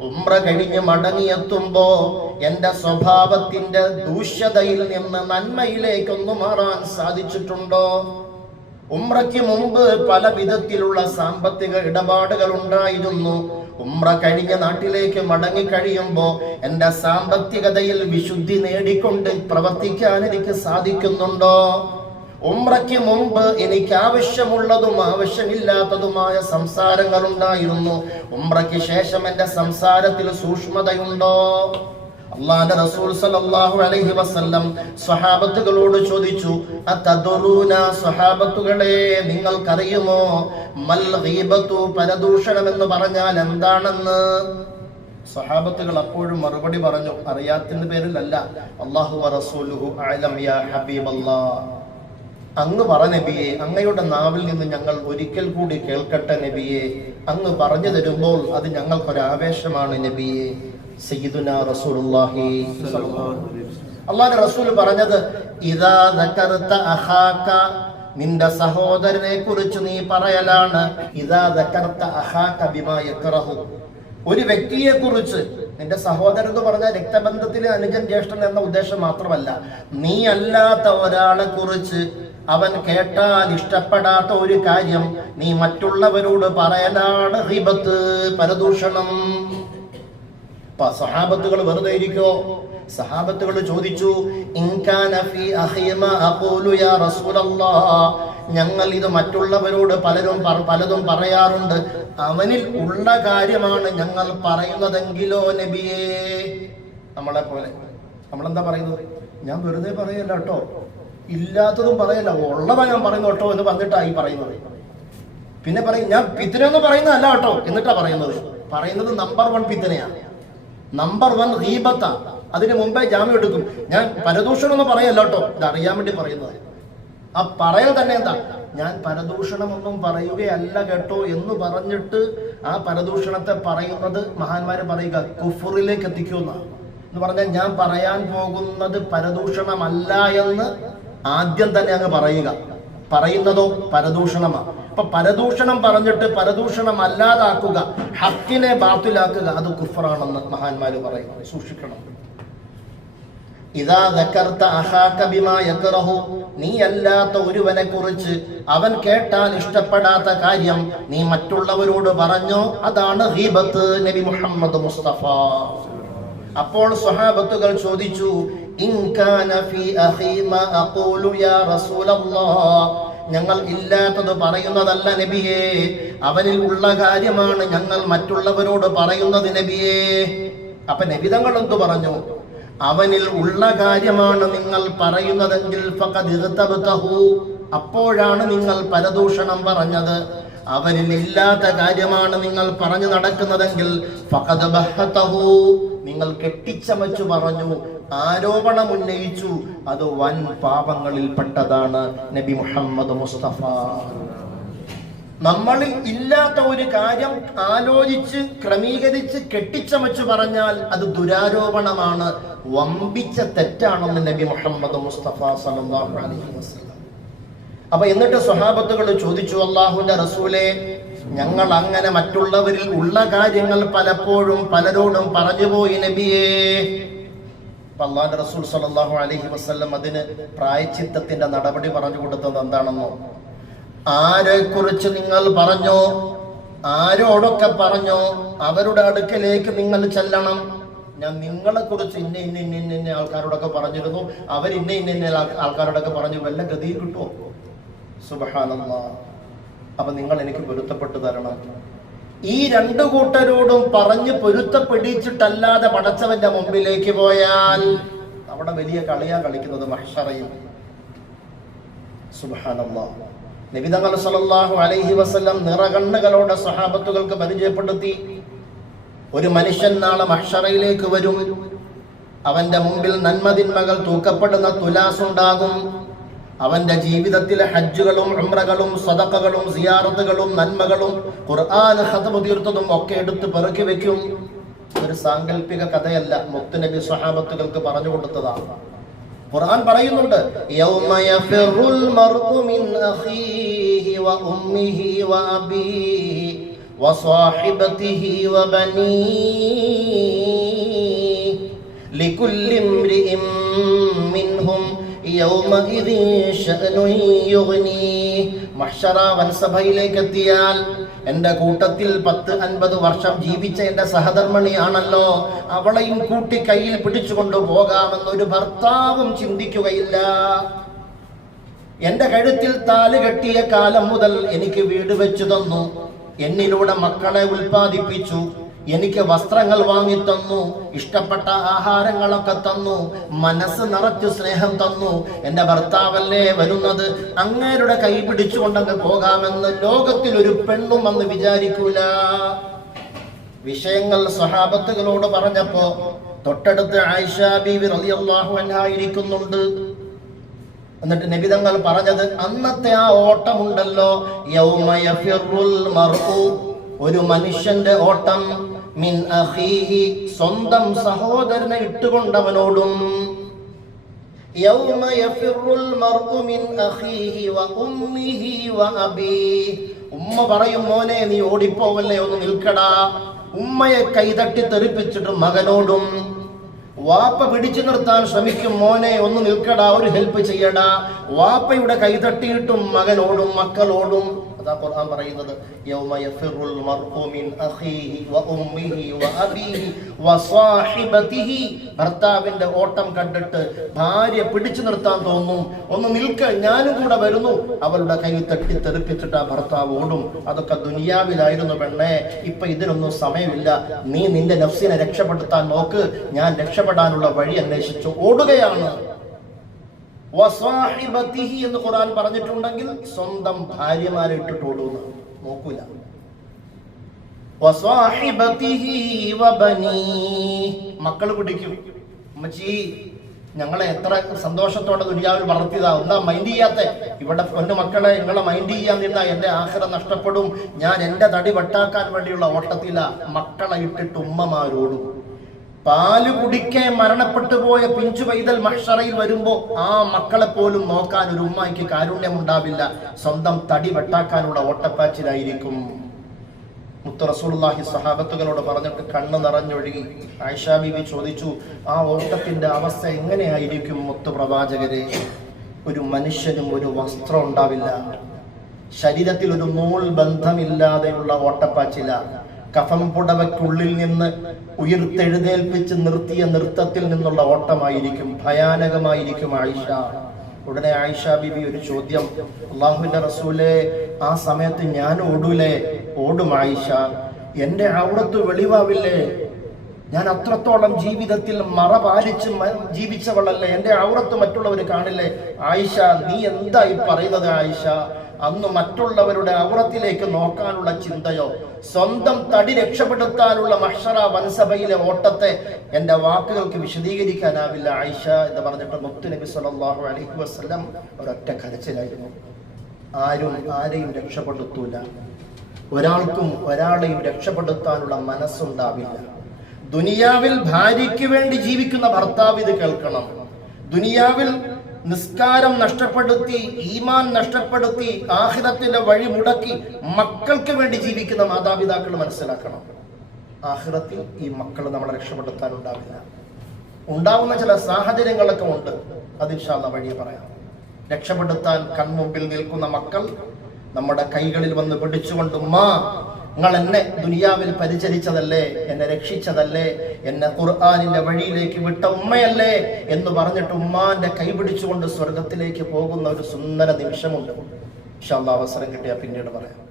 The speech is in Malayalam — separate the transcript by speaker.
Speaker 1: ഉംറ കഴിഞ്ഞ് മടങ്ങിയെത്തുമ്പോ എന്റെ സ്വഭാവത്തിന്റെ ദൂഷ്യതയിൽ നിന്ന് നന്മയിലേക്കൊന്നു മാറാൻ സാധിച്ചിട്ടുണ്ടോ? ഉമ്രയ്ക്ക് മുമ്പ് പല വിധത്തിലുള്ള സാമ്പത്തിക ഇടപാടുകൾ ഉണ്ടായിരുന്നു. ഉമ്ര കഴിഞ്ഞ നാട്ടിലേക്ക് മടങ്ങി കഴിയുമ്പോ എന്റെ സാമ്പത്തികതയിൽ വിശുദ്ധി നേടിക്കൊണ്ട് പ്രവർത്തിക്കാൻ എനിക്ക് സാധിക്കുന്നുണ്ടോ? ഉംറയ്ക്ക് മുമ്പ് എനിക്ക് ആവശ്യമുള്ളതും ആവശ്യമില്ലാത്തതുമായ സംസാരങ്ങൾ ഉണ്ടായിരുന്നു ഉംറയ്ക്ക് ശേഷം എന്റെ സംസാരത്തിൽ സൂക്ഷ്മതയുണ്ടോ? അള്ളാന്റെ റസൂൽ സല്ലല്ലാഹു അലൈഹി വസല്ലം സ്വഹാബത്തുകളോട് ചോദിച്ചു അതദറൂന സ്വഹാബത്തുകളെ നിങ്ങൾക്കറിയുമോ? മൽ ഗീബത്തു പരദൂഷണം എന്ന് പറഞ്ഞാൽ എന്താണെന്ന്? സ്വഹാബത്തുകൾ അപ്പോഴും മറുപടി പറഞ്ഞു അറിയാത്തിന്റെ പേരിലല്ല. അള്ളാഹു റസൂലുഹു അലം യാ ഹബീബല്ലാഹ് അങ്ങ് പറ നബിയെ അങ്ങയുടെ നാവിൽ നിന്ന് ഞങ്ങൾ ഒരിക്കൽ കൂടി കേൾക്കട്ടെ നബിയെ. അങ്ങ് പറഞ്ഞു തരുമ്പോൾ അത് ഞങ്ങൾക്കൊരു ആവേശമാണ് നബിയെ. സയ്യിദുന റസൂലുള്ളാഹി അള്ളാഹുവിന്റെ റസൂൽ പറഞ്ഞത് ഇദാ ദക്കർത അഹാക നിന്റെ സഹോദരനെ കുറിച്ച് നീ പറയലാണ്. ഇദാ ദക്കർത അഹാക ബിമാ യക്റഹു ഒരു വ്യക്തിയെ കുറിച്ച് നിന്റെ സഹോദരൻ എന്ന് പറഞ്ഞാൽ രക്തബന്ധത്തിലെ അനുജൻ ജ്യേഷ്ഠൻ എന്ന ഉദ്ദേശം മാത്രമല്ല നീ അല്ലാത്ത ഒരാളെ കുറിച്ച് അവൻ കേട്ടാൽ ഇഷ്ടപ്പെടാത്ത ഒരു കാര്യം നീ മറ്റുള്ളവരോട് പറയലാണ് ഹിബത്ത് പരദൂഷണം. അപ്പൊ സഹാബത്തുകൾ വെറുതെ ഇരിക്കോ? സഹാബത്തുകൾ ചോദിച്ചു ഞങ്ങൾ ഇത് മറ്റുള്ളവരോട് പലരും പലതും പറയാറുണ്ട്. അവനിൽ ഉള്ള കാര്യമാണ് ഞങ്ങൾ പറയുന്നതെങ്കിലോ നബിയേ? നമ്മളെ പോലെ നമ്മളെന്താ പറയുന്നത്? ഞാൻ വെറുതെ പറയല്ല കേട്ടോ. ഇല്ലാത്തതും പറയല്ല. ഉള്ളതാ ഞാൻ പറയുന്നു കേട്ടോ എന്ന് പറഞ്ഞിട്ടാ ഈ പറയുന്നത്. പിന്നെ പറയും ഞാൻ പിത്തിനെന്ന് പറയുന്നതല്ല കേട്ടോ എന്നിട്ടാ പറയുന്നത്. പറയുന്നത് നമ്പർ വൺ പിത്തനെയാണ് നമ്പർ വൺ റീബത്ത അതിന് മുമ്പേ ജാമ്യം എടുക്കും. ഞാൻ പരദൂഷണം ഒന്നും പറയല്ല കേട്ടോ. ഇത് അറിയാൻ വേണ്ടി പറയുന്നത്. ആ പറയൽ തന്നെ എന്താ? ഞാൻ പരദൂഷണമൊന്നും പറയുകയല്ല കേട്ടോ എന്ന് പറഞ്ഞിട്ട് ആ പരദൂഷണത്തെ പറയുന്നത് മഹാന്മാരെ പറയുക കുഫറിലേക്ക് എത്തിക്കുന്ന എന്ന് പറഞ്ഞാൽ ഞാൻ പറയാൻ പോകുന്നത് പരദൂഷണമല്ല എന്ന് ആദ്യം തന്നെ അങ്ങ് പറയുക. പറയുന്നതോ പരദൂഷണമാണ് അപ്പൊ പരദൂഷണം പറഞ്ഞിട്ട് പരദൂഷണം അല്ലാതാക്കുക ഹക്കിനെ ബാത്തിലാക്കുക അത് കുഫറാണെന്ന് മഹാന്മാര് പറയുന്നു സൂക്ഷിക്കണം. നീ അല്ലാത്ത ഒരുവനെ കുറിച്ച് അവൻ കേട്ടാൽ ഇഷ്ടപ്പെടാത്ത കാര്യം നീ മറ്റുള്ളവരോട് പറഞ്ഞോ? അതാണ് നബി മുഹമ്മദ് മുസ്തഫ. അപ്പോൾ സ്വഹാബത്തുകൾ ചോദിച്ചു ഇൻ കാന ഫീ ما മാ അഖൂലു യാ റസൂലല്ലാഹ് ഞങ്ങൾ ഇല്ലാത്തത് പറയുന്നതല്ല നബിയെ. അവനിൽ ഉള്ള കാര്യമാണ് ഞങ്ങൾ മറ്റുള്ളവരോട് പറയുന്നത് നബിയെ. അപ്പൊ നബിതങ്ങൾ എന്തു പറഞ്ഞു? അവനിൽ ഉള്ള കാര്യമാണ് നിങ്ങൾ പറയുന്നതെങ്കിൽ. അപ്പോഴാണ് നിങ്ങൾ പരദൂഷണം പറഞ്ഞത്. അവനിൽ ഇല്ലാത്ത കാര്യമാണ് നിങ്ങൾ പറഞ്ഞു നടക്കുന്നതെങ്കിൽ. നിങ്ങൾ കെട്ടിച്ചമച്ചു പറഞ്ഞു. ആരോപണം ഉന്നയിച്ചു. അത് വൻ പാപങ്ങളിൽപ്പെട്ടതാണ് നബി മുഹമ്മദ് മുസ്തഫ. നമ്മളിൽ ഇല്ലാത്ത ഒരു കാര്യം ആലോചിച്ച് ക്രമീകരിച്ച് കെട്ടിച്ചമച്ചു പറഞ്ഞാൽ അത് ദുരാരോപണമാണ്. വമ്പിച്ച തെറ്റാണെന്ന് നബി മുഹമ്മദ് മുസ്തഫ സല്ലല്ലാഹു അലൈഹി വസല്ലം. അപ്പൊ എന്നിട്ട് സ്വഹാബത്തുകൾ ചോദിച്ചു അള്ളാഹുന്റെ റസൂലെ ഞങ്ങൾ അങ്ങനെ മറ്റുള്ളവരിൽ ഉള്ള കാര്യങ്ങൾ പലപ്പോഴും പലരോടും പറഞ്ഞുപോയി നബിയേ. അള്ളാഹുന്റെ റസൂൽ സല്ലല്ലാഹു അലഹി വസല്ലം അതിന് പ്രായച്ചിത്തത്തിന്റെ നടപടി പറഞ്ഞു കൊടുത്തത് എന്താണെന്നോ? ആരെക്കുറിച്ച് നിങ്ങൾ പറഞ്ഞോ? ആരോടൊക്കെ പറഞ്ഞോ? അവരുടെ അടുക്കലേക്ക് നിങ്ങൾ ചെല്ലണം. ഞാൻ നിങ്ങളെ കുറിച്ച് ഇന്ന ഇന്ന ഇന്ന ഇന്ന ഇന്ന ആൾക്കാരോടൊക്കെ പറഞ്ഞിരുന്നു. അവർ ഇന്ന ഇന്ന ഇന്ന ആൾക്കാരോടൊക്കെ പറഞ്ഞു. വല്ല ഗതിയിൽ കിട്ടുമോ സുബഹാനല്ല അപ്പൊ നിങ്ങൾ എനിക്ക് പൊരുത്തപ്പെട്ടു തരണം. ഈ രണ്ടു കൂട്ടരോടും പറഞ്ഞു പൊരുത്തപ്പെടിച്ചിട്ടല്ലാതെ പടച്ചവന്റെ മുമ്പിലേക്ക് പോയാൽ അവിടെ വലിയ കളിയാ കളിക്കുന്നത് നബിതങ്ങൾ സല്ലല്ലാഹു അലൈഹി വസല്ലം നിറകണ്ണുകളോടെ സഹാബത്തുകൾക്ക് പരിചയപ്പെടുത്തി. ഒരു മനുഷ്യൻ നാളെ മഹ്ഷറയിലേക്ക് വരും. അവന്റെ മുമ്പിൽ നന്മതിന്മകൾ തൂക്കപ്പെടുന്ന തുലാസ് ഉണ്ടാകും അവന്റെ ജീവിതത്തിലെ ഹജ്ജുകളും ഉംറകളും സദക്കകളും സിയാറത്തുകളും നന്മകളും ഖുർആൻ ഹതമ തീർത്തതും ഒക്കെ എടുത്ത് പെറുക്കി വെക്കും. ഒരു സാങ്കല്പിക കഥയല്ല മുത്തുനബി സ്വഹാബത്തുകൾക്ക് പറഞ്ഞു കൊടുത്തതാണ്. ഖുർആൻ പറയുന്നുണ്ട് യൗമ മർഉ മിൻ വ വ വ വ മിൻഹും സഭയിലേക്കെത്തിയാൽ എന്റെ കൂട്ടത്തിൽ പത്ത് അൻപത് വർഷം ജീവിച്ച എന്റെ സഹധർമ്മണിയാണല്ലോ. അവളെയും കൂട്ടി കയ്യിൽ പിടിച്ചുകൊണ്ടു പോകാമെന്ന് ഒരു ഭർത്താവും ചിന്തിക്കുകയില്ല. എന്റെ കഴുത്തിൽ താൽ കെട്ടിയ കാലം മുതൽ എനിക്ക് വീട് വെച്ചു തന്നു. എന്നിലൂടെ മക്കളെ ഉൽപ്പാദിപ്പിച്ചു. എനിക്ക് വസ്ത്രങ്ങൾ വാങ്ങി തന്നു ഇഷ്ടപ്പെട്ട ആഹാരങ്ങളൊക്കെ തന്നു മനസ്സ് നിറച്ചു സ്നേഹം തന്നു. എന്റെ ഭർത്താവല്ലേ വരുന്നത്? അങ്ങേരുടെ കൈ പിടിച്ചുകൊണ്ടങ്ങ് പോകാമെന്ന് ലോകത്തിൽ ഒരു പെണ്ണും അന്ന് വിചാരിക്കൂല. വിഷയങ്ങൾ സ്വഹാബത്തുകളോട് പറഞ്ഞപ്പോ തൊട്ടടുത്ത് ആയിഷ ബീവി റളിയല്ലാഹു അൻഹ എന്നിട്ട് നബിതങ്ങൾ പറഞ്ഞത് അന്നത്തെ ആ ഓട്ടമുണ്ടല്ലോ യൗമ യഫിറുൽ മർഉ ഒരു മനുഷ്യന്റെ ഓട്ടം. മിൻ അഖീഹി സ്വന്തം സഹോദരനെ ഇട്ടുകൊണ്ടവനോടും. യൗമ യഫിറുൽ മർഉ മിൻ അഖീഹി വ ഉമ്മിഹി വ അബീഹി ഉമ്മ പറയും മോനെ നീ ഓടിപ്പോവല്ലേ ഒന്ന് നിൽക്കടാ. ഉമ്മയെ കൈതട്ടി തെറിപ്പിച്ചിട്ട് മകനോടും വാപ്പ പിടിച്ചു നിർത്താൻ ശ്രമിക്കും മോനെ ഒന്ന് നിൽക്കടാ ഒരു ഹെൽപ്പ് ചെയ്യടാ. വാപ്പയുടെ കൈതട്ടിയിട്ടും മകനോടും മക്കളോടും അതാ ഖുർആൻ പറയുന്നത്? യൗമ യഫിറുൽ മർഉ മിൻ അഖീഹി വ ഉമ്മിഹി വ അബീഹി വ സാഹിബതിഹി. ഭർത്താവിന്റെ ഓട്ടം കണ്ടിട്ട് ഭാര്യ പിടിച്ചു നിർത്താൻ തോന്നും. ഒന്ന് നിൽക്ക ഞാനും കൂടെ വരുന്നു. അവളുടെ കൈ തട്ടി തെറിപ്പിച്ചിട്ട് ആ ഭർത്താവ് ഓടും. അതൊക്കെ ദുനിയാവിലായിരുന്നു പെണ്ണേ. ഇപ്പൊ ഇതിനൊന്നും സമയമില്ല. നീ നിന്റെ നഫ്സിനെ രക്ഷപ്പെടുത്താൻ നോക്ക്. ഞാൻ രക്ഷപ്പെടാനുള്ള വഴി അന്വേഷിച്ചു. ഓടുകയാണ്. എന്ന് ഖുർആൻ പറഞ്ഞിട്ടുണ്ടെങ്കിൽ സ്വന്തം ഭാര്യമാരെ ഇട്ടിട്ടോളൂ എന്ന് നോക്കൂല. മക്കൾ പിടിക്കും. അമ്മച്ചി ഞങ്ങളെ എത്ര സന്തോഷത്തോടെ ദുര്യാവിൽ വളർത്തിയതാ. എന്താ മൈൻഡ് ചെയ്യാത്ത. ഇവിടെ പൊന്നു മക്കളെ നിങ്ങളെ മൈൻഡ് ചെയ്യാൻ നിന്നാ എന്റെ ആഹാരം നഷ്ടപ്പെടും. ഞാൻ എന്റെ തടി വെട്ടാക്കാൻ വേണ്ടിയുള്ള ഓട്ടത്തില മക്കളെ ഇട്ടിട്ട് ഉമ്മമാരോടും പാൽ കുടിക്കെ മരണപ്പെട്ടു പോയ പിഞ്ചു പൈതൽ മഷറയിൽ വരുമ്പോ ആ മക്കളെ പോലും നോക്കാൻ ഒരു ഉമ്മായിക്ക് കാരുണ്യം ഉണ്ടാവില്ല സ്വന്തം തടി വെട്ടാക്കാനുള്ള ഓട്ടപ്പാച്ചിലായിരിക്കും. മുത്തു റസൂലുള്ളാഹി സഹാബത്തുകളോട് പറഞ്ഞിട്ട് കണ്ണ് നിറഞ്ഞൊഴുകി. ആയിഷാ ബീവി ചോദിച്ചു ആ ഓട്ടത്തിന്റെ അവസ്ഥ എങ്ങനെയായിരിക്കും മുത്തു പ്രവാചകരെ? ഒരു മനുഷ്യനും ഒരു വസ്ത്രം ഉണ്ടാവില്ല. ശരീരത്തിൽ ഒരു നൂൽ ബന്ധമില്ലാതെയുള്ള ഓട്ടപ്പാച്ചില. കഫം പുടവയ്ക്കുള്ളിൽ നിന്ന് ഉയർത്തെഴുന്നേൽപ്പിച്ച് നിർത്തിയ നൃത്തത്തിൽ നിന്നുള്ള ഓട്ടമായിരിക്കും ഭയാനകമായിരിക്കും ആയിഷ. ഉടനെ ആയിഷ ബിബി ഒരു ചോദ്യം. അള്ളാഹുവിന്റെ റസൂലെ ആ സമയത്ത് ഞാൻ ഓടൂലേ? ഓടും ആയിഷ. എന്റെ അവിടത്ത് വെളിവാവില്ലേ? ഞാൻ അത്രത്തോളം ജീവിതത്തിൽ മറ പാലിച്ച് ജീവിച്ചവളല്ലേ? എന്റെ ഔറത്ത് മറ്റുള്ളവർ കാണില്ലേ? ആയിഷ നീ എന്തായി പറയുന്നത് ആയിഷ? അന്ന് മറ്റുള്ളവരുടെ ഔറത്തിലേക്ക് നോക്കാനുള്ള ചിന്തയോ സ്വന്തം തടി രക്ഷപ്പെടുത്താനുള്ള മഷറ വൻസഭയിലെ ഓട്ടത്തെ എന്റെ വാക്കുകൾക്ക് വിശദീകരിക്കാനാവില്ല ആയിഷ എന്ന് പറഞ്ഞിട്ട് മുത്തു നബി സല്ലല്ലാഹു അലൈഹി വസ്ലം ഒരൊറ്റ കരച്ചിലായിരുന്നു. ആരും ആരെയും രക്ഷപ്പെടുത്തൂല. ഒരാൾക്കും ഒരാളെയും രക്ഷപ്പെടുത്താനുള്ള മനസ്സുണ്ടാവില്ല. ദുനിയാവിൽ ഭാര്യയ്ക്ക് വേണ്ടി ജീവിക്കുന്ന ഭർത്താവ് ഇത് കേൾക്കണം. ദുനിയാവിൽ നിസ്കാരം നഷ്ടപ്പെടുത്തി ഈമാൻ നഷ്ടപ്പെടുത്തി ആഹിറത്തിന്റെ വഴി മുടക്കി മക്കൾക്ക് വേണ്ടി ജീവിക്കുന്ന മാതാപിതാക്കൾ മനസ്സിലാക്കണം. ആഹിറത്തിൽ ഈ മക്കൾ നമ്മളെ രക്ഷപ്പെടുത്താൻ ഉണ്ടാവില്ല. ഉണ്ടാവുന്ന ചില സാഹചര്യങ്ങളൊക്കെ ഉണ്ട്. അത് ഇൻഷാല്ല വഴിയെ പറയാം. രക്ഷപ്പെടുത്താൻ കൺമുമ്പിൽ നിൽക്കുന്ന മക്കൾ നമ്മുടെ കൈകളിൽ വന്ന് പിടിച്ചുകൊണ്ട് ഉമ്മാ നിങ്ങൾ എന്നെ ദുനിയാവിൽ പരിചരിച്ചതല്ലേ? എന്നെ രക്ഷിച്ചതല്ലേ? എന്നെ ഖുർആാനിന്റെ വഴിയിലേക്ക് വിട്ട ഉമ്മയല്ലേ? എന്ന് പറഞ്ഞിട്ട് ഉമ്മാന്റെ കൈപിടിച്ചുകൊണ്ട് സ്വർഗത്തിലേക്ക് പോകുന്ന ഒരു സുന്ദര നിമിഷമുണ്ട്. ഇൻഷാല്ല അവസരം കിട്ടിയാൽ പിന്നീട് പറയാം.